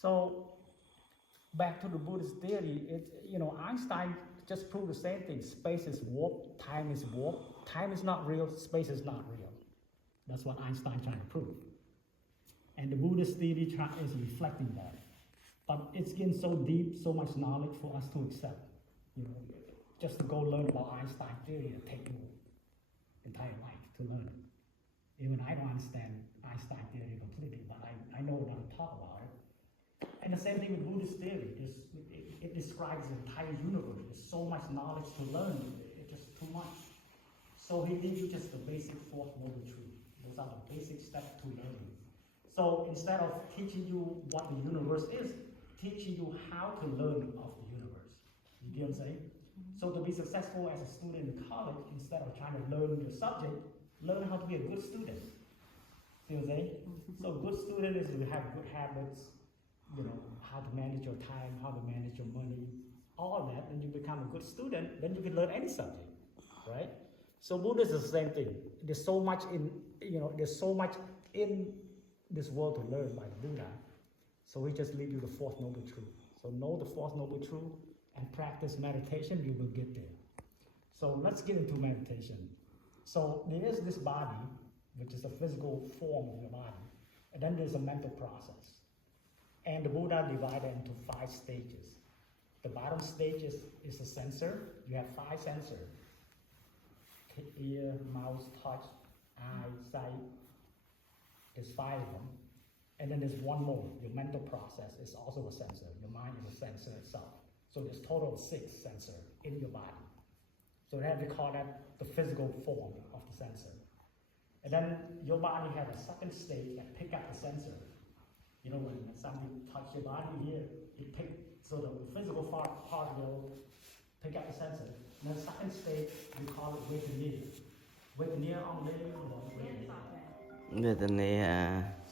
So back to the Buddhist theory, Einstein just proved the same thing. Space is warp, time is warp. Time is not real, space is not real. That's what Einstein trying to prove. And the Buddhist theory is reflecting that. But it's getting so deep, so much knowledge for us to accept. Just to go learn about Einstein theory will take your entire life to learn it. Even I don't understand Einstein theory completely, but I know enough to talk about it. And the same thing with Buddhist theory. It describes the entire universe. There's so much knowledge to learn. It's just too much. So he gives you just the basic Fourth Noble Truth. Those are the basic steps to learning. So instead of teaching you what the universe is, teaching you how to learn of the universe. You get what I'm saying? So to be successful as a student in college, instead of trying to learn your subject, learn how to be a good student. See what I'm saying? So good student is to have good habits, how to manage your time, how to manage your money, all that, and you become a good student, then you can learn any subject, right? So Buddhism is the same thing. There's so much in this world to learn by the Buddha. So we just leave you the Fourth Noble Truth. So know the Fourth Noble Truth and practice meditation, you will get there. So let's get into meditation. So there is this body, which is a physical form of your body, and then there's a mental process. And the Buddha divided into 5 stages. The bottom stage is a sensor. You have 5 sensors. Ear, mouth, touch, eye, sight. There's 5 of them. And then there's one more. Your mental process is also a sensor. Your mind is a sensor itself. So there's total of 6 sensors in your body. So we call that the physical form of the sensor. And then your body has a second stage that pick up the sensor. When something touches your body here, so the physical part will pick up the sensor. And then the second stage, we call it Vedana. Vedana on Vedana.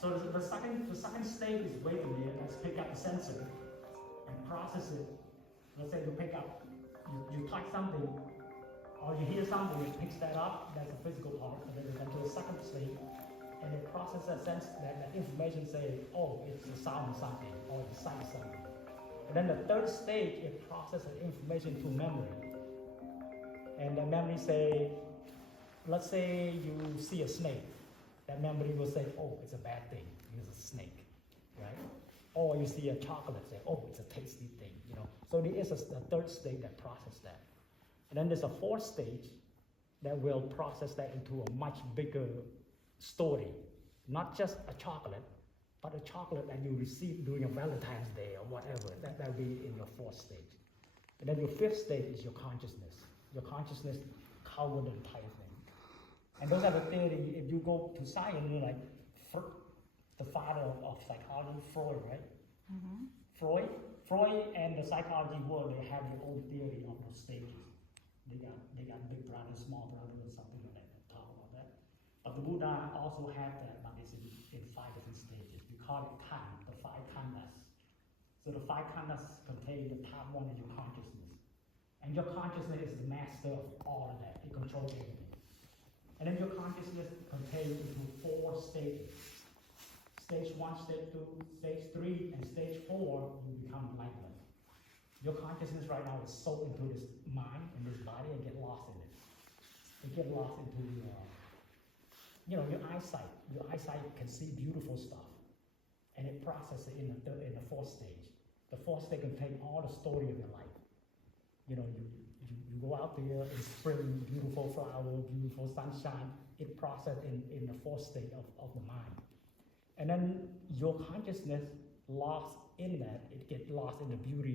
So the second stage is Vedana, that's pick up the sensor and process it. Let's say you pick up, you touch something, or you hear something, it picks that up, that's the physical part, and then you come to the second stage, and it processes that information, say, oh, it's the sound of something, or the sight of something. And then the third stage, it processes information to memory. And the memory say, let's say you see a snake, that memory will say, oh, it's a bad thing, it's a snake, right? Or you see a chocolate, say, oh, it's a tasty thing, So there is a third stage that processes that. And then there's a fourth stage that will process that into a much bigger story. Not just a chocolate, but a chocolate that you receive during a Valentine's Day or whatever. That will be in your fourth stage. And then your fifth stage is your consciousness. Your consciousness covers the entire thing. And those are the theory, if you go to science, like the father of psychology, Freud, right? Mm-hmm. Freud and the psychology world, they have their own theory of those stages. They got big brother, small brother, or something like that. Talk about that. But the Buddha also had that, but it's in 5 different stages. We call it khandha, the 5 khandhas. So the 5 khandhas contain the top one is your consciousness. And your consciousness is the master of all of that. It controls everything. And then your consciousness contains into 4 stages. Stage 1, stage 2, stage 3, and stage 4, you become enlightenment. Your consciousness right now is so into this mind and this body and get lost in it. You get lost into your eyesight. Your eyesight can see beautiful stuff, and it processes it in the 4th stage. The 4th stage contains all the story of your life. You go out there in spring, beautiful flower, beautiful sunshine. It processes in the 4th stage of the mind. And then your consciousness lost in that, it gets lost in the beauty